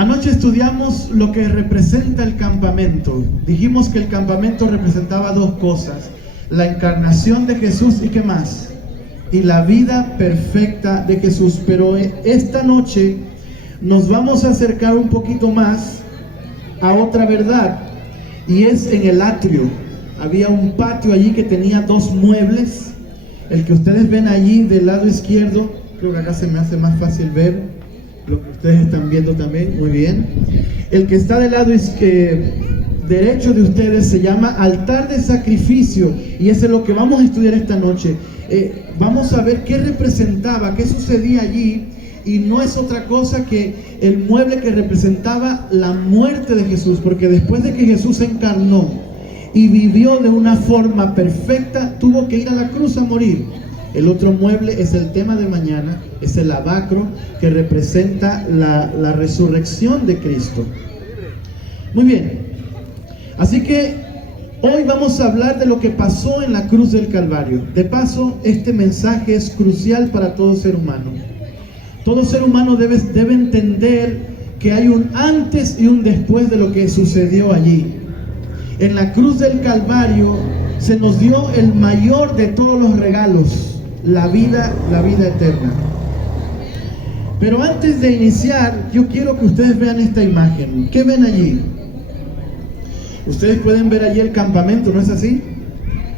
Anoche estudiamos lo que representa el campamento. Dijimos que el campamento representaba dos cosas: la encarnación de Jesús y ¿qué más? Y la vida perfecta de Jesús. Pero esta noche nos vamos a acercar un poquito más a otra verdad, y es en el atrio. Había un patio allí que tenía dos muebles. El que ustedes ven allí del lado izquierdo, creo que acá se me hace más fácil ver lo que ustedes están viendo también, muy bien. El que está del lado derecho de ustedes se llama altar de sacrificio, y eso es lo que vamos a estudiar esta noche. Vamos a ver qué representaba, qué sucedía allí, y no es otra cosa que el mueble que representaba la muerte de Jesús, porque después de que Jesús se encarnó y vivió de una forma perfecta, tuvo que ir a la cruz a morir. El otro mueble es el tema de mañana, es el lavacro, que representa la resurrección de Cristo. Muy bien, así que hoy vamos a hablar de lo que pasó en la cruz del Calvario. De paso, este mensaje es crucial para todo ser humano. Todo ser humano debe entender que hay un antes y un después de lo que sucedió allí. En la cruz del Calvario se nos dio el mayor de todos los regalos, la vida eterna. Pero antes de iniciar, yo quiero que ustedes vean esta imagen. ¿Qué ven allí? Ustedes pueden ver allí el campamento, ¿no es así?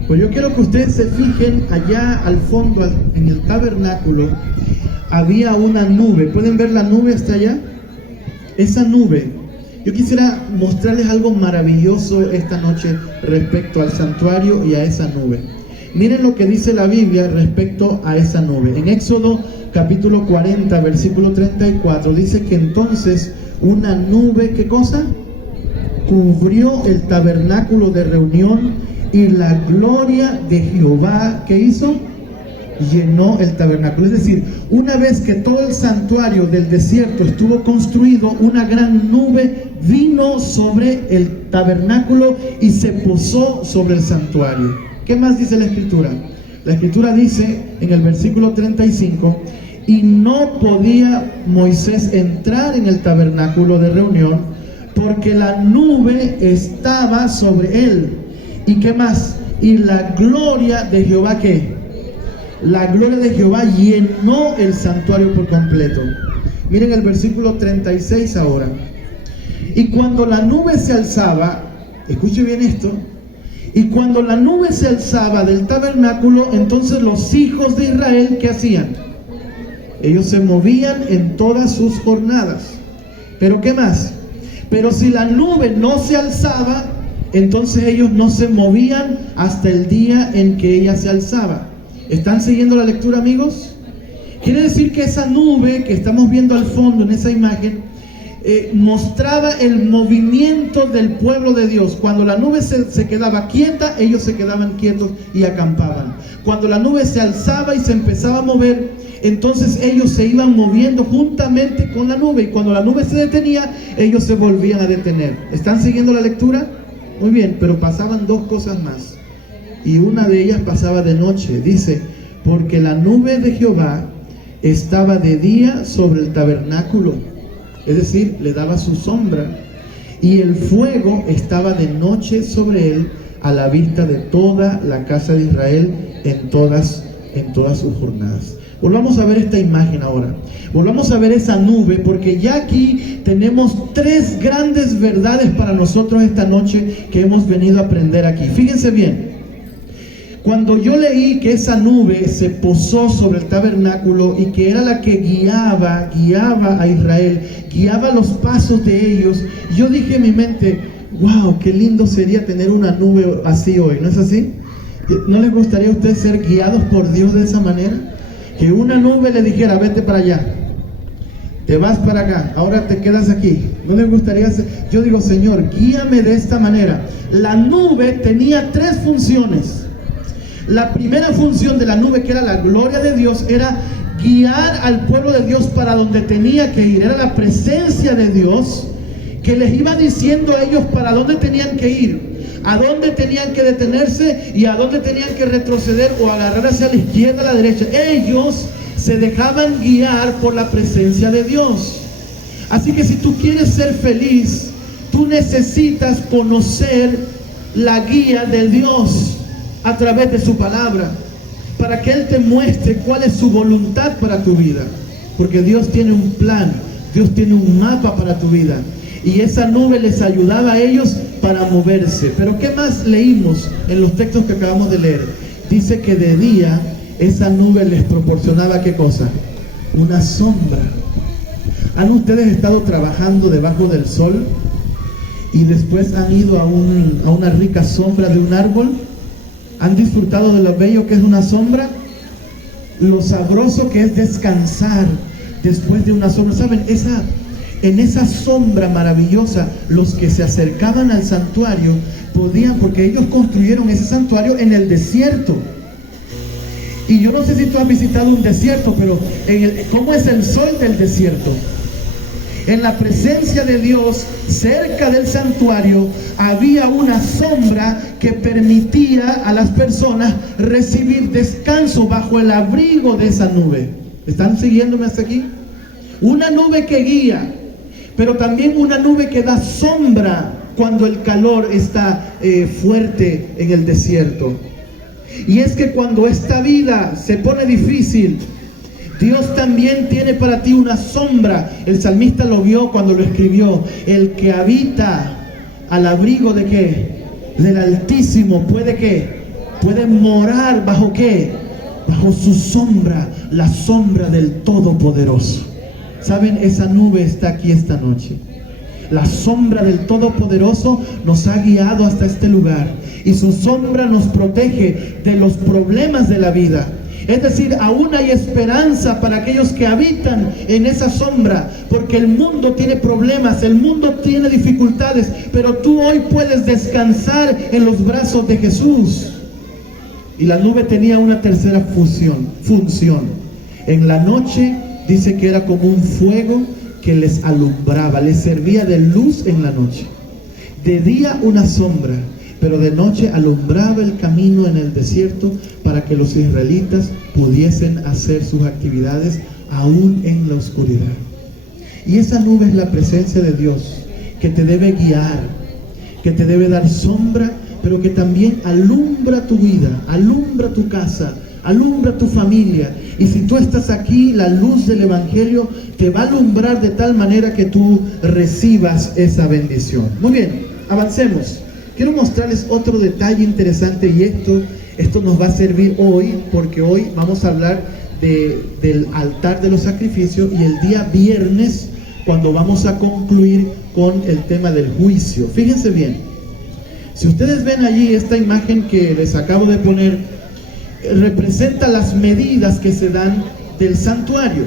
Pues yo quiero que ustedes se fijen allá al fondo, en el tabernáculo, había una nube. ¿Pueden ver la nube hasta allá? Esa nube. Yo quisiera mostrarles algo maravilloso esta noche respecto al santuario y a esa nube. Miren lo que dice la Biblia respecto a esa nube. En Éxodo capítulo 40, versículo 34, dice que entonces una nube, ¿qué cosa? Cubrió el tabernáculo de reunión, y la gloria de Jehová, ¿qué hizo? Llenó el tabernáculo. Es decir, una vez que todo el santuario del desierto estuvo construido, una gran nube vino sobre el tabernáculo y se posó sobre el santuario. ¿Qué más dice la Escritura? La Escritura dice en el versículo 35: y no podía Moisés entrar en el tabernáculo de reunión porque la nube estaba sobre él. ¿Y qué más? Y la gloria de Jehová, ¿qué? La gloria de Jehová llenó el santuario por completo. Miren el versículo 36 ahora. Y cuando la nube se alzaba, escuche bien esto, y cuando la nube se alzaba del tabernáculo, entonces los hijos de Israel, ¿qué hacían? Ellos se movían en todas sus jornadas. ¿Pero qué más? Pero si la nube no se alzaba, entonces ellos no se movían hasta el día en que ella se alzaba. ¿Están siguiendo la lectura, amigos? Quiere decir que esa nube que estamos viendo al fondo en esa imagen mostraba el movimiento del pueblo de Dios. Cuando la nube se quedaba quieta, ellos se quedaban quietos y acampaban. Cuando la nube se alzaba y se empezaba a mover, entonces ellos se iban moviendo juntamente con la nube, y cuando la nube se detenía, ellos se volvían a detener. ¿Están siguiendo la lectura? Muy bien, pero pasaban dos cosas más, y una de ellas pasaba de noche. Dice, porque la nube de Jehová estaba de día sobre el tabernáculo, es decir, le daba su sombra, y el fuego estaba de noche sobre él, a la vista de toda la casa de Israel en todas sus jornadas. Volvamos a ver esta imagen ahora. Volvamos a ver esa nube, porque ya aquí tenemos tres grandes verdades para nosotros esta noche que hemos venido a aprender aquí. Fíjense bien. Cuando yo leí que esa nube se posó sobre el tabernáculo y que era la que guiaba a Israel, guiaba los pasos de ellos, yo dije en mi mente, wow, qué lindo sería tener una nube así hoy, ¿no es así? ¿No les gustaría a ustedes ser guiados por Dios de esa manera? Que una nube le dijera, vete para allá, te vas para acá, ahora te quedas aquí. ¿No les gustaría hacer? Yo digo, Señor, guíame de esta manera. La nube tenía tres funciones. La primera función de la nube, que era la gloria de Dios, era guiar al pueblo de Dios para donde tenía que ir. Era la presencia de Dios que les iba diciendo a ellos para dónde tenían que ir, a dónde tenían que detenerse y a dónde tenían que retroceder o agarrar hacia la izquierda o la derecha. Ellos se dejaban guiar por la presencia de Dios. Así que si tú quieres ser feliz, tú necesitas conocer la guía de Dios a través de su palabra, para que Él te muestre cuál es su voluntad para tu vida. Porque Dios tiene un plan, Dios tiene un mapa para tu vida. Y esa nube les ayudaba a ellos para moverse. Pero ¿qué más leímos en los textos que acabamos de leer? Dice que de día esa nube les proporcionaba ¿qué cosa? Una sombra. ¿Han ustedes estado trabajando debajo del sol y después han ido a una rica sombra de un árbol? ¿Han disfrutado de lo bello que es una sombra? Lo sabroso que es descansar después de una sombra. ¿Saben? En esa sombra maravillosa, los que se acercaban al santuario podían, porque ellos construyeron ese santuario en el desierto. Y yo no sé si tú has visitado un desierto, pero ¿cómo es el sol del desierto? En la presencia de Dios, cerca del santuario, había una sombra que permitía a las personas recibir descanso bajo el abrigo de esa nube. ¿Están siguiéndome hasta aquí? Una nube que guía, pero también una nube que da sombra cuando el calor está fuerte en el desierto. Y es que cuando esta vida se pone difícil, Dios también tiene para ti una sombra. El salmista lo vio cuando lo escribió. El que habita al abrigo de ¿qué? Del Altísimo puede ¿qué? Puede morar bajo ¿qué? Bajo su sombra, la sombra del Todopoderoso. ¿Saben? Esa nube está aquí esta noche. La sombra del Todopoderoso nos ha guiado hasta este lugar. Y su sombra nos protege de los problemas de la vida. Es decir, aún hay esperanza para aquellos que habitan en esa sombra, porque el mundo tiene problemas, el mundo tiene dificultades, pero tú hoy puedes descansar en los brazos de Jesús. Y la nube tenía una tercera función. En la noche dice que era como un fuego que les alumbraba, les servía de luz en la noche. De día una sombra, pero de noche alumbraba el camino en el desierto para que los israelitas pudiesen hacer sus actividades aún en la oscuridad. Y esa nube es la presencia de Dios que te debe guiar, que te debe dar sombra, pero que también alumbra tu vida, alumbra tu casa, alumbra tu familia. Y si tú estás aquí, la luz del Evangelio te va a alumbrar de tal manera que tú recibas esa bendición. Muy bien, avancemos. Quiero mostrarles otro detalle interesante, y esto nos va a servir hoy, porque hoy vamos a hablar del altar de los sacrificios, y el día viernes cuando vamos a concluir con el tema del juicio. Fíjense bien, si ustedes ven allí esta imagen que les acabo de poner, representa las medidas que se dan del santuario.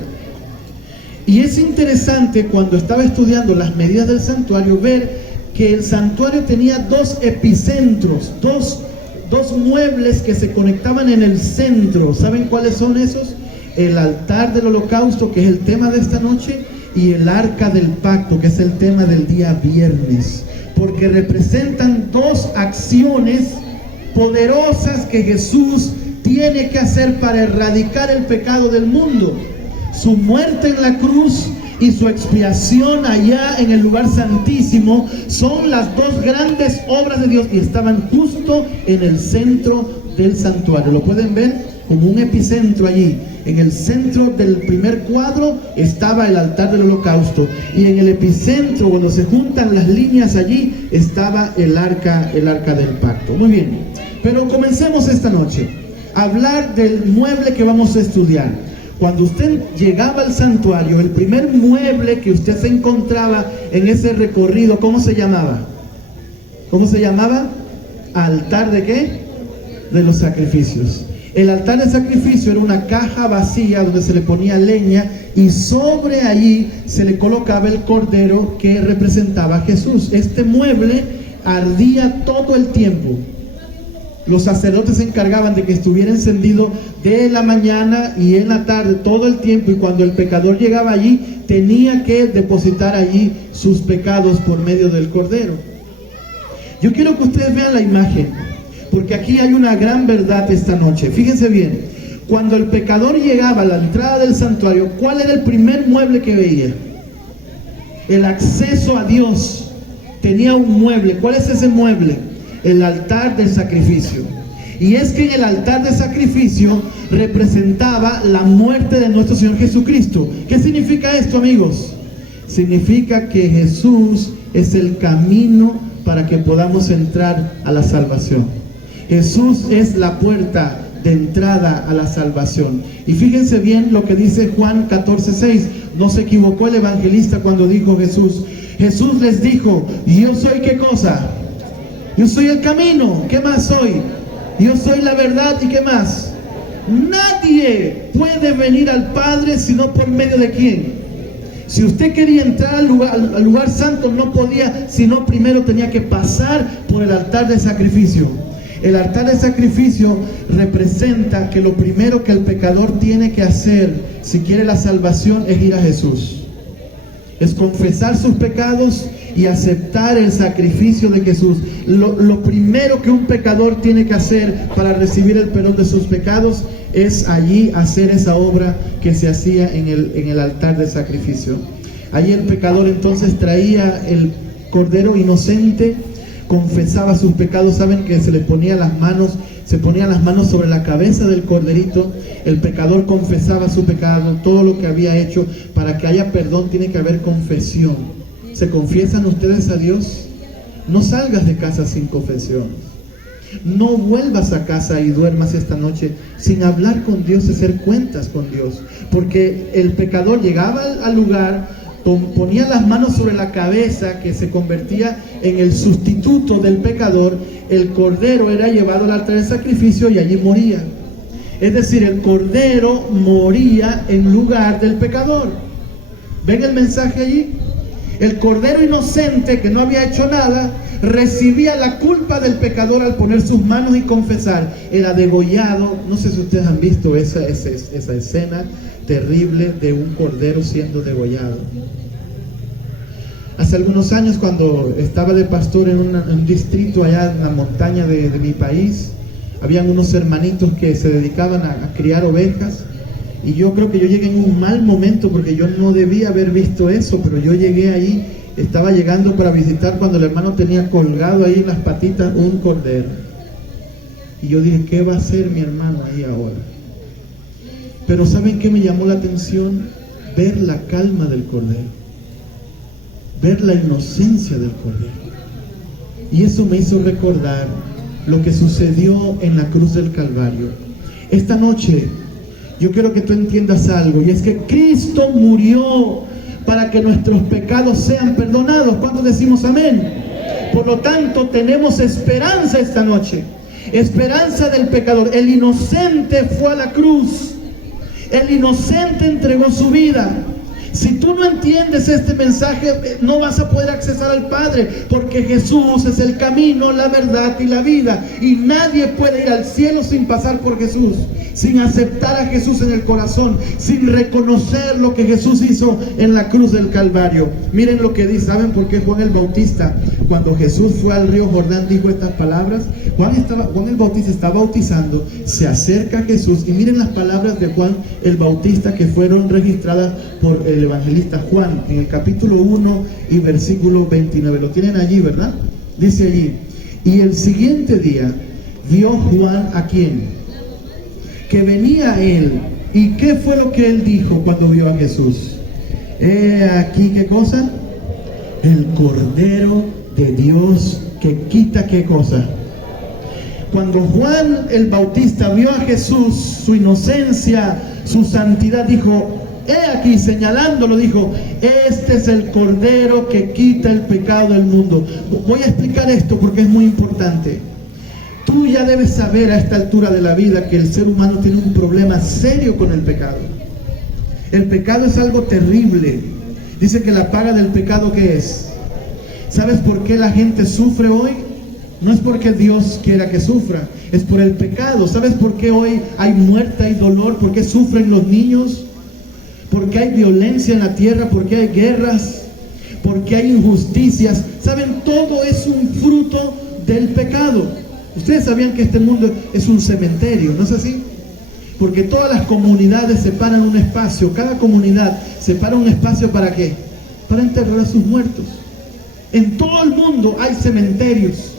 Y es interesante, cuando estaba estudiando las medidas del santuario, ver que el santuario tenía dos epicentros, dos muebles que se conectaban en el centro. ¿Saben cuáles son esos? El altar del holocausto, que es el tema de esta noche, y el arca del pacto, que es el tema del día viernes, porque representan dos acciones poderosas que Jesús tiene que hacer para erradicar el pecado del mundo: su muerte en la cruz y su expiación allá en el lugar santísimo. Son las dos grandes obras de Dios y estaban justo en el centro del santuario. ¿Lo pueden ver? Como un epicentro allí. En el centro del primer cuadro estaba el altar del holocausto, y en el epicentro, cuando se juntan las líneas allí, estaba el arca del pacto. Muy bien, pero comencemos esta noche a hablar del mueble que vamos a estudiar. Cuando usted llegaba al santuario, el primer mueble que usted se encontraba en ese recorrido, ¿cómo se llamaba? ¿Cómo se llamaba? ¿Altar de qué? De los sacrificios. El altar de sacrificio era una caja vacía donde se le ponía leña, y sobre allí se le colocaba el cordero que representaba a Jesús. Este mueble ardía todo el tiempo. Los sacerdotes se encargaban de que estuviera encendido de la mañana y en la tarde todo el tiempo, y cuando el pecador llegaba allí tenía que depositar allí sus pecados por medio del cordero. Yo quiero que ustedes vean la imagen, porque aquí hay una gran verdad esta noche. Fíjense bien, cuando el pecador llegaba a la entrada del santuario, ¿cuál era el primer mueble que veía? el acceso a Dios, tenía un mueble. ¿Cuál es ese mueble? El altar del sacrificio. Y es que en el altar de sacrificio representaba la muerte de nuestro Señor Jesucristo. ¿Qué significa esto, amigos? Significa que Jesús es el camino para que podamos entrar a la salvación. Jesús es la puerta de entrada a la salvación. Y fíjense bien lo que dice Juan 14:6. No se equivocó el evangelista cuando dijo Jesús. Jesús les dijo: yo soy ¿qué cosa? Yo soy el camino. ¿Qué más soy? Yo soy la verdad. ¿Y qué más? Nadie puede venir al Padre sino por medio de ¿quién? Si usted quería entrar al lugar santo, no podía, sino primero tenía que pasar por el altar de sacrificio. El altar de sacrificio representa que lo primero que el pecador tiene que hacer si quiere la salvación es ir a Jesús. Es confesar sus pecados y aceptar el sacrificio de Jesús. Lo primero que un pecador tiene que hacer para recibir el perdón de sus pecados es allí hacer esa obra que se hacía en el altar de sacrificio. Allí el pecador entonces traía el cordero inocente, confesaba sus pecados. Saben que se ponía las manos sobre la cabeza del corderito. El pecador confesaba su pecado, todo lo que había hecho. Para que haya perdón tiene que haber confesión. ¿Se confiesan ustedes a Dios? No salgas de casa sin confesión. No vuelvas a casa y duermas esta noche sin hablar con Dios, hacer cuentas con Dios. Porque el pecador llegaba al lugar, ponía las manos sobre la cabeza, que se convertía en el sustituto del pecador. El cordero era llevado al altar de sacrificio y allí moría. Es decir, el cordero moría en lugar del pecador. ¿Ven el mensaje allí? El cordero inocente, que no había hecho nada, recibía la culpa del pecador al poner sus manos y confesar. Era degollado. No sé si ustedes han visto esa escena terrible de un cordero siendo degollado. Hace algunos años, cuando estaba de pastor en un distrito allá en la montaña de mi país, habían unos hermanitos que se dedicaban a criar ovejas. Y yo creo que yo llegué en un mal momento, porque yo no debía haber visto eso, pero yo llegué ahí, estaba llegando para visitar, cuando el hermano tenía colgado ahí en las patitas un cordero. Y yo dije: ¿qué va a hacer mi hermano ahí ahora? Pero ¿saben qué me llamó la atención? Ver la calma del cordero, ver la inocencia del cordero. Y eso me hizo recordar lo que sucedió en la cruz del Calvario. Esta noche yo quiero que tú entiendas algo, y es que Cristo murió para que nuestros pecados sean perdonados. ¿Cuántos decimos amén? Por lo tanto, tenemos esperanza esta noche. Esperanza del pecador. El inocente fue a la cruz. El inocente entregó su vida. Si tú no entiendes este mensaje, no vas a poder accesar al Padre, porque Jesús es el camino, la verdad y la vida. Y nadie puede ir al cielo sin pasar por Jesús, sin aceptar a Jesús en el corazón, sin reconocer lo que Jesús hizo en la cruz del Calvario. Miren lo que dice. ¿Saben por qué Juan el Bautista, cuando Jesús fue al río Jordán, dijo estas palabras? Juan el Bautista está bautizando, se acerca a Jesús, y miren las palabras de Juan el Bautista que fueron registradas por el evangelista Juan en el capítulo 1 y versículo 29. Lo tienen allí, ¿verdad? Dice allí: y el siguiente día vio Juan ¿a quién? Que venía a él. ¿Y qué fue lo que él dijo cuando vio a Jesús? Aquí, ¿qué cosa? El Cordero de Dios que quita ¿qué cosa? Cuando Juan el Bautista vio a Jesús, su inocencia, su santidad, dijo: he aquí, señalándolo, dijo: este es el Cordero que quita el pecado del mundo. Voy a explicar esto porque es muy importante. Tú ya debes saber a esta altura de la vida que el ser humano tiene un problema serio con el pecado. El pecado es algo terrible. Dice que la paga del pecado, ¿qué es? ¿Sabes por qué la gente sufre hoy? No es porque Dios quiera que sufra, es por el pecado. ¿Sabes por qué hoy hay muerte, hay dolor? ¿Por qué sufren los niños? Porque hay violencia en la tierra, porque hay guerras, porque hay injusticias. ¿Saben? Todo es un fruto del pecado. Ustedes sabían que este mundo es un cementerio, ¿no es así? Porque todas las comunidades separan un espacio. Cada comunidad separa un espacio ¿para qué? para enterrar a sus muertos. En todo el mundo hay cementerios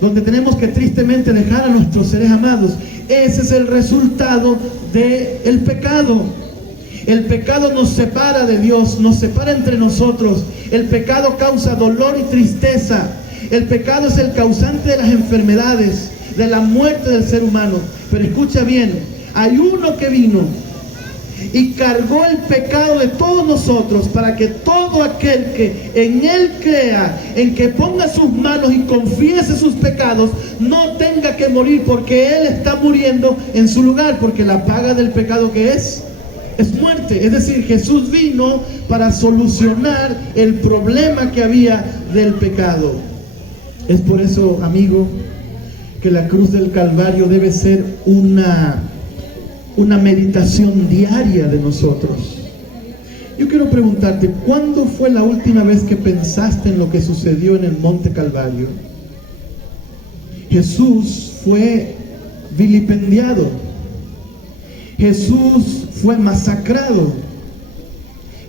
donde tenemos que tristemente dejar a nuestros seres amados. Ese es el resultado del pecado. El pecado nos separa de Dios, nos separa entre nosotros. El pecado causa dolor y tristeza. El pecado es el causante de las enfermedades, de la muerte del ser humano. Pero escucha bien, hay uno que vino y cargó el pecado de todos nosotros para que todo aquel que en Él crea, en que ponga sus manos y confiese sus pecados, no tenga que morir, porque Él está muriendo en su lugar, porque la paga del pecado que es muerte. Es decir, Jesús vino para solucionar el problema que había del pecado. Es por eso, amigo, que la cruz del Calvario debe ser una meditación diaria de nosotros. Yo quiero preguntarte, ¿cuándo fue la última vez que pensaste en lo que sucedió en el Monte Calvario? Jesús fue vilipendiado. Jesús fue masacrado.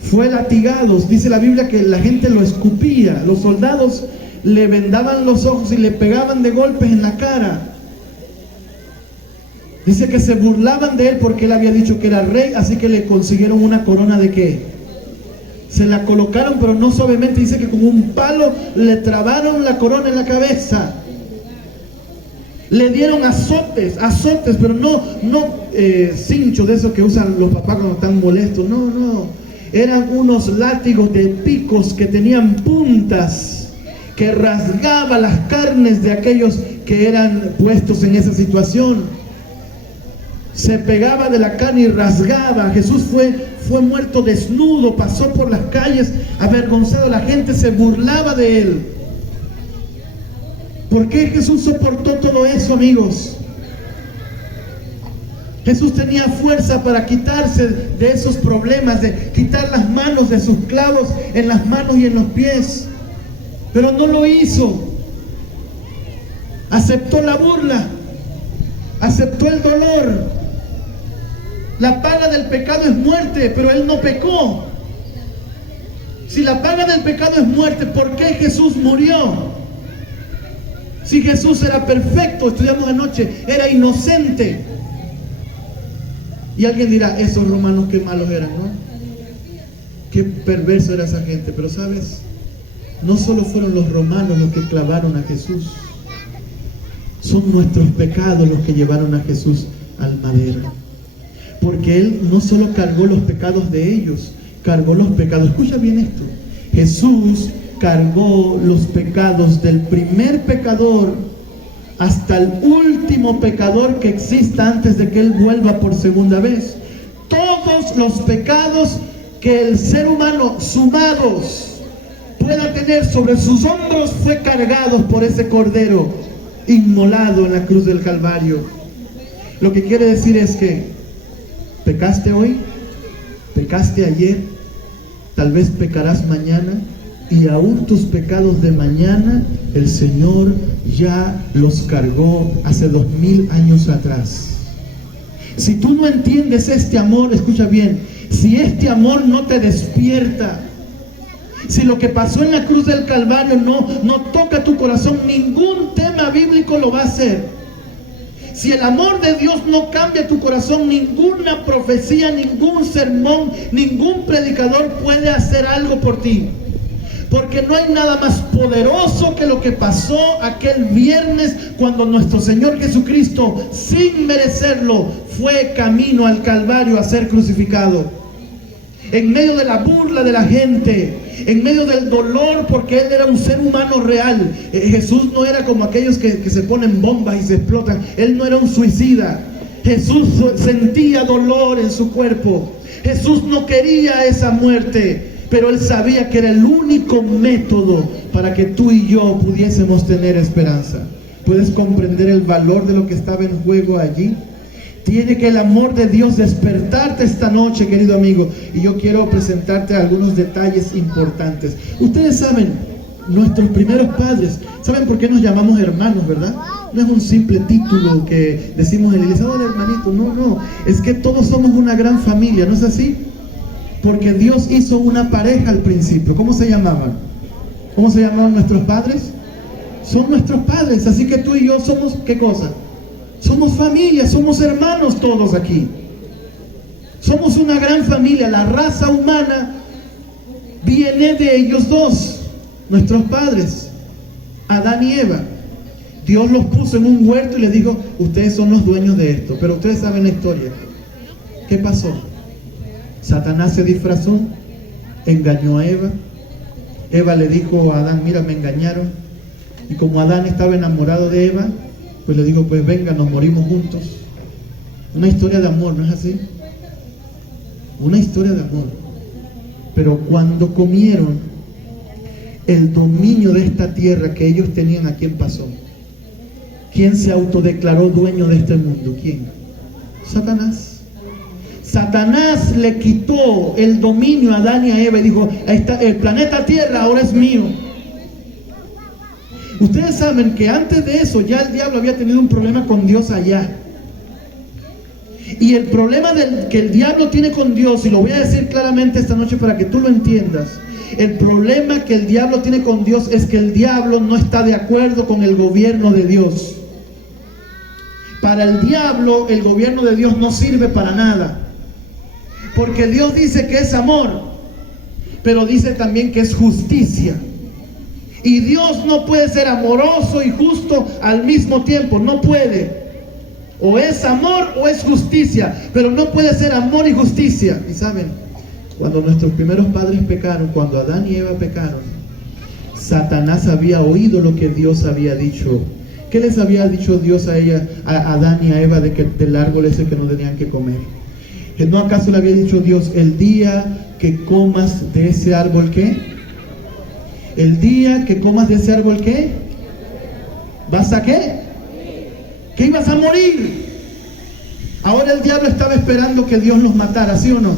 Fue latigado. Dice la Biblia que la gente lo escupía. Los soldados le vendaban los ojos y le pegaban de golpes en la cara. Dice que se burlaban de él porque él había dicho que era rey, así que le consiguieron una corona de ¿qué? Se la colocaron, pero no suavemente. Dice que con un palo le trabaron la corona en la cabeza. Le dieron azotes, pero no cinchos de esos que usan los papás cuando están molestos. No. Eran unos látigos de picos que tenían puntas, que rasgaban las carnes de aquellos que eran puestos en esa situación. Se pegaba de la carne y rasgaba. Jesús fue muerto desnudo, pasó por las calles avergonzado. La gente se burlaba de él. ¿Por qué Jesús soportó todo eso, amigos? Jesús tenía fuerza para quitarse de esos problemas, de quitar las manos de sus clavos en las manos y en los pies. Pero no lo hizo. Aceptó la burla, aceptó el dolor. La paga del pecado es muerte, pero Él no pecó. Si la paga del pecado es muerte, ¿por qué Jesús murió? Si Jesús era perfecto, estudiamos anoche, era inocente. Y alguien dirá, esos romanos qué malos eran, ¿no? Qué perverso era esa gente. Pero ¿sabes? No solo fueron los romanos los que clavaron a Jesús. Son nuestros pecados los que llevaron a Jesús al madero. Porque Él no solo cargó los pecados de ellos, cargó los pecados. Escucha bien esto. Jesús cargó los pecados del primer pecador hasta el último pecador que exista antes de que Él vuelva por segunda vez. Todos los pecados que el ser humano sumados pueda tener sobre sus hombros fue cargados por ese cordero inmolado en la cruz del Calvario. Lo que quiere decir es que pecaste hoy, pecaste ayer, tal vez pecarás mañana, y aún tus pecados de mañana el Señor ya los cargó hace 2000 años atrás. Si tú no entiendes este amor, escucha bien, si este amor no te despierta, si lo que pasó en la cruz del Calvario no toca tu corazón, ningún tema bíblico lo va a hacer. Si el amor de Dios no cambia tu corazón, ninguna profecía, ningún sermón, ningún predicador puede hacer algo por ti. Porque no hay nada más poderoso que lo que pasó aquel viernes cuando nuestro Señor Jesucristo, sin merecerlo, fue camino al Calvario a ser crucificado. En medio de la burla de la gente, en medio del dolor, porque Él era un ser humano real. Jesús no era como aquellos que se ponen bombas y se explotan. Él no era un suicida. Jesús sentía dolor en su cuerpo. Jesús no quería esa muerte, pero Él sabía que era el único método para que tú y yo pudiésemos tener esperanza. ¿Puedes comprender el valor de lo que estaba en juego allí? Tiene que el amor de Dios despertarte esta noche, querido amigo. Y yo quiero presentarte algunos detalles importantes. Ustedes saben, nuestros primeros padres, ¿saben por qué nos llamamos hermanos, verdad? No es un simple título que decimos en la iglesia, hola hermanito. No, es que todos somos una gran familia, ¿no es así? Porque Dios hizo una pareja al principio. ¿Cómo se llamaban? ¿Cómo se llamaban nuestros padres? Son nuestros padres. Así que tú y yo somos, ¿qué cosa? Somos familia, somos hermanos todos aquí. Somos una gran familia. La raza humana viene de ellos dos, nuestros padres, Adán y Eva. Dios los puso en un huerto y les dijo, ustedes son los dueños de esto. Pero ustedes saben la historia. ¿Qué pasó? Satanás se disfrazó, engañó a Eva. Eva le dijo a Adán, mira, me engañaron. Y como Adán estaba enamorado de Eva, pues le dijo, pues venga, nos morimos juntos. Una historia de amor, ¿no es así? Una historia de amor. Pero cuando comieron, el dominio de esta tierra que ellos tenían, ¿a quién pasó? ¿Quién se autodeclaró dueño de este mundo? ¿Quién? Satanás. Satanás le quitó el dominio a Adán y a Eva y dijo, el planeta Tierra ahora es mío. Ustedes saben que antes de eso ya el diablo había tenido un problema con Dios allá. Y el problema que el diablo tiene con Dios, y lo voy a decir claramente esta noche para que tú lo entiendas, el problema que el diablo tiene con Dios es que el diablo no está de acuerdo con el gobierno de Dios. Para el diablo el gobierno de Dios no sirve para nada. Porque Dios dice que es amor, pero dice también que es justicia. Y Dios no puede ser amoroso y justo al mismo tiempo, no puede. O es amor o es justicia, pero no puede ser amor y justicia. Y saben, cuando nuestros primeros padres pecaron, cuando Adán y Eva pecaron, Satanás había oído lo que Dios había dicho. ¿Qué les había dicho Dios a Adán y a Eva del árbol ese que no tenían que comer? ¿No acaso le había dicho Dios, el día que comas de ese árbol, qué? El día que comas de ese árbol, ¿qué? ¿Vas a qué? Que ibas a morir. Ahora el diablo estaba esperando que Dios los matara, ¿sí o no?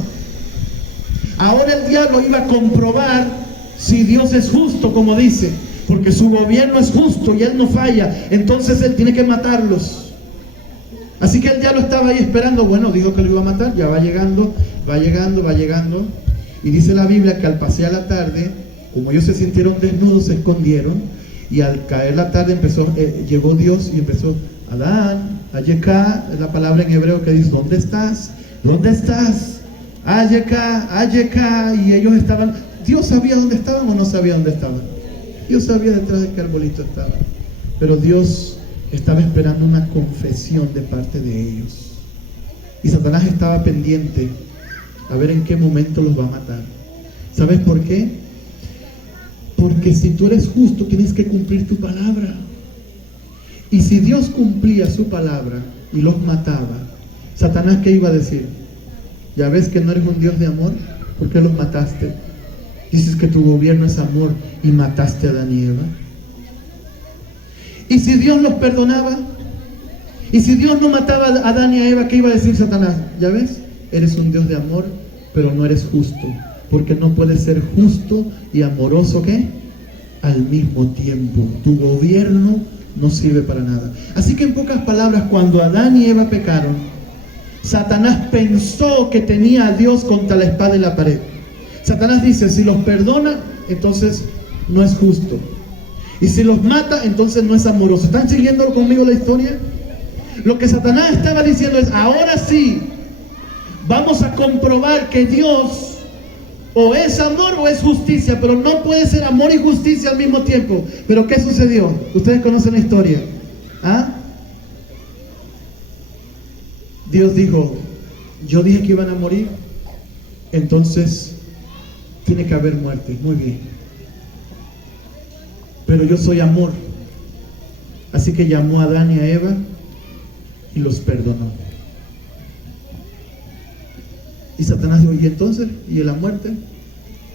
Ahora el diablo iba a comprobar si Dios es justo, como dice, porque su gobierno es justo y él no falla, entonces él tiene que matarlos. Así que el diablo estaba ahí esperando, bueno, dijo que lo iba a matar, ya va llegando, va llegando, va llegando. Y dice la Biblia que al pasar la tarde, como ellos se sintieron desnudos, se escondieron, y al caer la tarde llegó Dios y empezó, Adán, Ayeka, es la palabra en hebreo que dice, ¿dónde estás? ¿Dónde estás? Ayeka, Ayeka, y ellos estaban, Dios sabía dónde estaban o no sabía dónde estaban. Dios sabía detrás de qué arbolito estaban, pero Dios estaba esperando una confesión de parte de ellos. Y Satanás estaba pendiente a ver en qué momento los va a matar. ¿Sabes por qué? Porque si tú eres justo, tienes que cumplir tu palabra. Y si Dios cumplía su palabra y los mataba, Satanás, ¿qué iba a decir? ¿Ya ves que no eres un Dios de amor? ¿Por qué los mataste? Dices que tu gobierno es amor y mataste a Adán y Eva. ¿Y si Dios los perdonaba? ¿Y si Dios no mataba a Adán y a Eva? ¿Qué iba a decir Satanás? ¿Ya ves? Eres un Dios de amor, pero no eres justo. Porque no puedes ser justo y amoroso, ¿qué? Al mismo tiempo. Tu gobierno no sirve para nada. Así que en pocas palabras, cuando Adán y Eva pecaron, Satanás pensó que tenía a Dios contra la espada y la pared. Satanás dice, si los perdona, entonces no es justo. Y si los mata, entonces no es amoroso. ¿Están siguiendo conmigo la historia? Lo que Satanás estaba diciendo es, ahora sí, vamos a comprobar que Dios o es amor o es justicia, pero no puede ser amor y justicia al mismo tiempo. ¿Pero qué sucedió? Ustedes conocen la historia. ¿Ah? Dios dijo, yo dije que iban a morir, entonces tiene que haber muerte. Muy bien. Pero yo soy amor. Así que llamó a Adán y a Eva y los perdonó. Y Satanás dijo, ¿y entonces? ¿Y la muerte?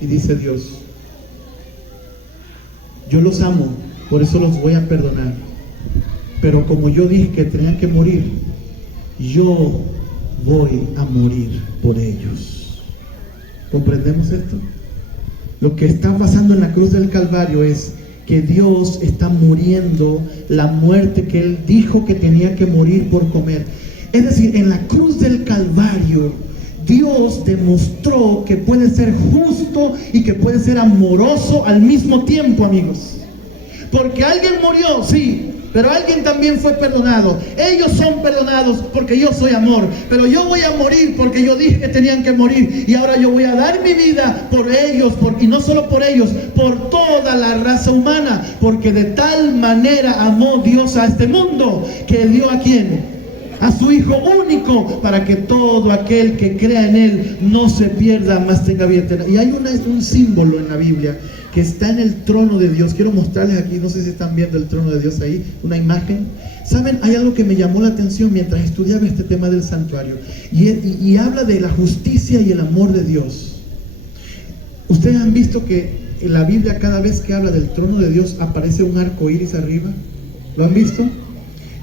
Y dice Dios, yo los amo, por eso los voy a perdonar. Pero como yo dije que tenían que morir, yo voy a morir por ellos. ¿Comprendemos esto? Lo que está pasando en la cruz del Calvario es que Dios está muriendo la muerte que Él dijo que tenía que morir por comer. Es decir, en la cruz del Calvario, Dios demostró que puede ser justo y que puede ser amoroso al mismo tiempo, amigos. Porque alguien murió, sí, pero alguien también fue perdonado. Ellos son perdonados porque yo soy amor, pero yo voy a morir porque yo dije que tenían que morir, y ahora yo voy a dar mi vida por ellos, y no solo por ellos, por toda la raza humana, porque de tal manera amó Dios a este mundo, que dio ¿a quién? A su Hijo único, para que todo aquel que crea en Él no se pierda, mas tenga vida eterna. Y hay un símbolo en la Biblia que está en el trono de Dios. Quiero mostrarles aquí, no sé si están viendo el trono de Dios ahí, una imagen. ¿Saben? Hay algo que me llamó la atención mientras estudiaba este tema del santuario, y habla de la justicia y el amor de Dios. Ustedes han visto que en la Biblia, cada vez que habla del trono de Dios, aparece un arco iris arriba. ¿Lo han visto?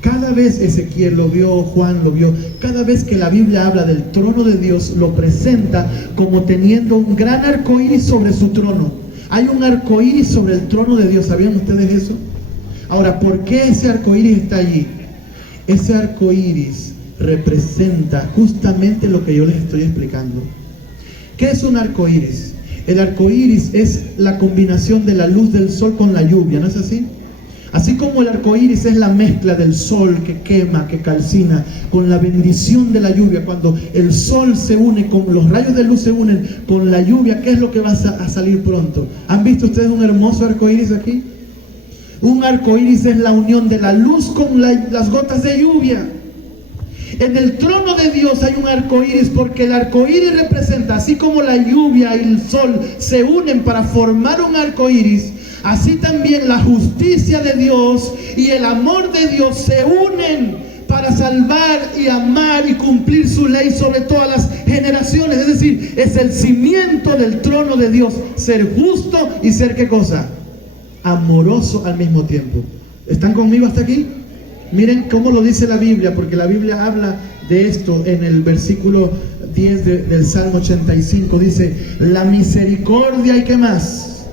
Cada vez Ezequiel lo vio, Juan lo vio. Cada vez que la Biblia habla del trono de Dios, lo presenta como teniendo un gran arco iris sobre su trono. Hay un arco iris sobre el trono de Dios. ¿Sabían ustedes eso? Ahora, ¿por qué ese arco iris está allí? Ese arco iris representa justamente lo que yo les estoy explicando. ¿Qué es un arco iris? El arco iris es la combinación de la luz del sol con la lluvia, ¿no es así? Así como el arco iris es la mezcla del sol que quema, que calcina, con la bendición de la lluvia. Cuando el sol se une, con los rayos de luz se unen con la lluvia, ¿qué es lo que va a salir pronto? ¿Han visto ustedes un hermoso arco iris aquí? Un arco iris es la unión de la luz con las gotas de lluvia. En el trono de Dios hay un arco iris, porque el arco iris representa, así como la lluvia y el sol se unen para formar un arco iris, así también la justicia de Dios y el amor de Dios se unen para salvar y amar y cumplir su ley sobre todas las generaciones. Es decir, es el cimiento del trono de Dios, ser justo y ser ¿qué cosa? Amoroso al mismo tiempo. ¿Están conmigo hasta aquí? Miren cómo lo dice la Biblia, porque la Biblia habla de esto en el versículo 10 del Salmo 85. Dice, la misericordia y ¿qué más?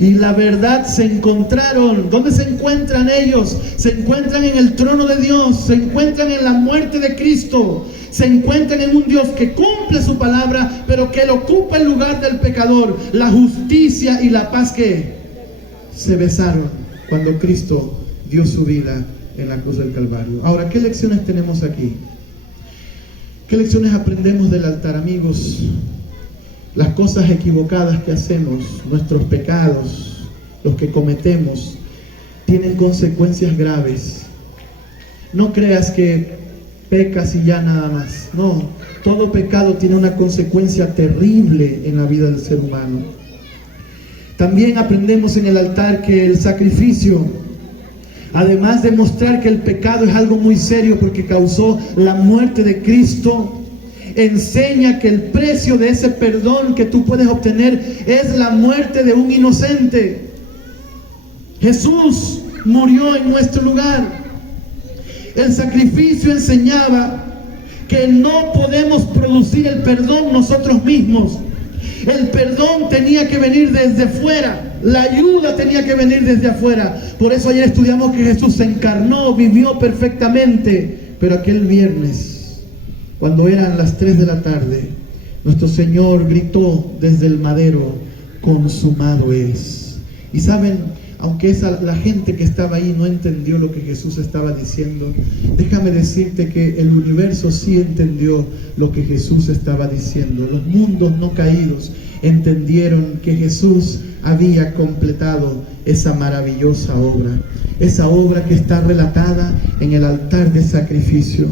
Y la verdad se encontraron. ¿Dónde se encuentran ellos? Se encuentran en el trono de Dios, se encuentran en la muerte de Cristo, se encuentran en un Dios que cumple su palabra, pero que le ocupa el lugar del pecador. La justicia y la paz que se besaron cuando Cristo dio su vida en la cruz del Calvario. Ahora, ¿qué lecciones tenemos aquí? ¿Qué lecciones aprendemos del altar, amigos? Las cosas equivocadas que hacemos, nuestros pecados, los que cometemos, tienen consecuencias graves. No creas que pecas y ya nada más. No, todo pecado tiene una consecuencia terrible en la vida del ser humano. También aprendemos en el altar que el sacrificio, además de mostrar que el pecado es algo muy serio porque causó la muerte de Cristo, enseña que el precio de ese perdón que tú puedes obtener es la muerte de un inocente. Jesús murió en nuestro lugar. El sacrificio enseñaba que no podemos producir el perdón nosotros mismos. El perdón tenía que venir desde fuera. La ayuda tenía que venir desde afuera. Por eso ayer estudiamos que Jesús se encarnó, vivió perfectamente. Pero aquel viernes, cuando eran las 3 de la tarde, nuestro Señor gritó desde el madero, consumado es. Y saben, aunque la gente que estaba ahí no entendió lo que Jesús estaba diciendo, déjame decirte que el universo sí entendió lo que Jesús estaba diciendo. Los mundos no caídos entendieron que Jesús había completado esa maravillosa obra, esa obra que está relatada en el altar de sacrificio.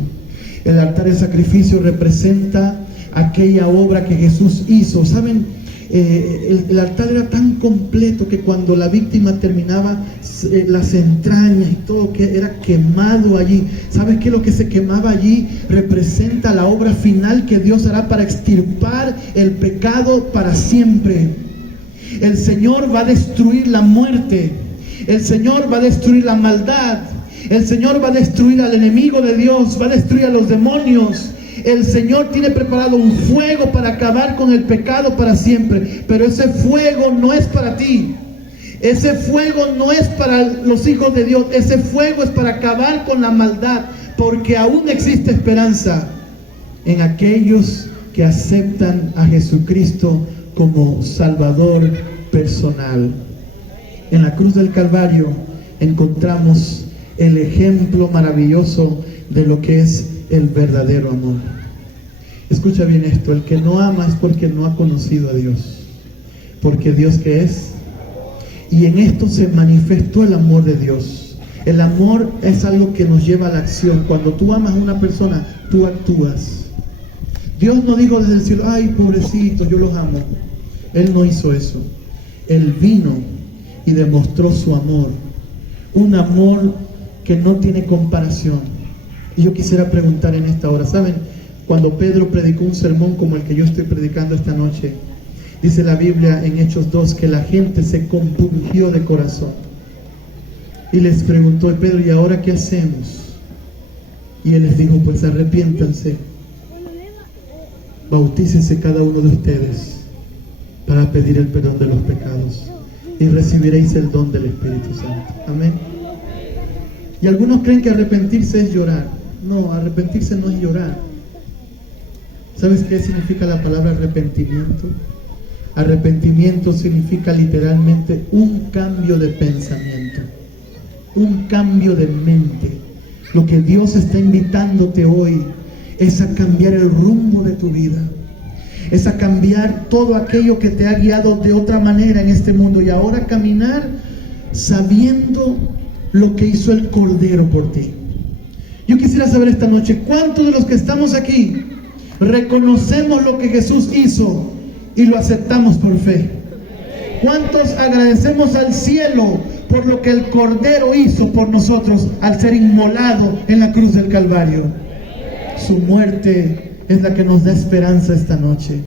El altar de sacrificio representa aquella obra que Jesús hizo. ¿Saben? El altar era tan completo que cuando la víctima terminaba, las entrañas y todo que era quemado allí. ¿Sabes qué? Lo que se quemaba allí representa la obra final que Dios hará para extirpar el pecado para siempre. El Señor va a destruir la muerte. El Señor va a destruir la maldad. El Señor va a destruir al enemigo de Dios, va a destruir a los demonios. El Señor tiene preparado un fuego para acabar con el pecado para siempre. Pero ese fuego no es para ti. Ese fuego no es para los hijos de Dios. Ese fuego es para acabar con la maldad. Porque aún existe esperanza en aquellos que aceptan a Jesucristo como Salvador personal. En la cruz del Calvario encontramos el ejemplo maravilloso de lo que es el verdadero amor. Escucha bien esto: el que no ama es porque no ha conocido a Dios. Porque Dios, ¿qué es? Y en esto se manifestó el amor de Dios. El amor es algo que nos lleva a la acción. Cuando tú amas a una persona, tú actúas. Dios no dijo desde el cielo: ay, pobrecitos, yo los amo. Él no hizo eso. Él vino y demostró su amor. Un amor que no tiene comparación. Y yo quisiera preguntar en esta hora, ¿saben? Cuando Pedro predicó un sermón como el que yo estoy predicando esta noche, dice la Biblia en Hechos 2 que la gente se compungió de corazón. Y les preguntó Pedro: ¿y ahora qué hacemos? Y él les dijo: pues arrepiéntanse, bautícense cada uno de ustedes para pedir el perdón de los pecados y recibiréis el don del Espíritu Santo. Amén. Y algunos creen que arrepentirse es llorar. No, arrepentirse no es llorar. ¿Sabes qué significa la palabra arrepentimiento? Arrepentimiento significa literalmente un cambio de pensamiento, un cambio de mente. Lo que Dios está invitándote hoy es a cambiar el rumbo de tu vida, es a cambiar todo aquello que te ha guiado de otra manera en este mundo y ahora caminar sabiendo lo que hizo el Cordero por ti. Yo quisiera saber esta noche, ¿cuántos de los que estamos aquí reconocemos lo que Jesús hizo y lo aceptamos por fe? ¿Cuántos agradecemos al cielo por lo que el Cordero hizo por nosotros al ser inmolado en la cruz del Calvario? Su muerte es la que nos da esperanza esta noche.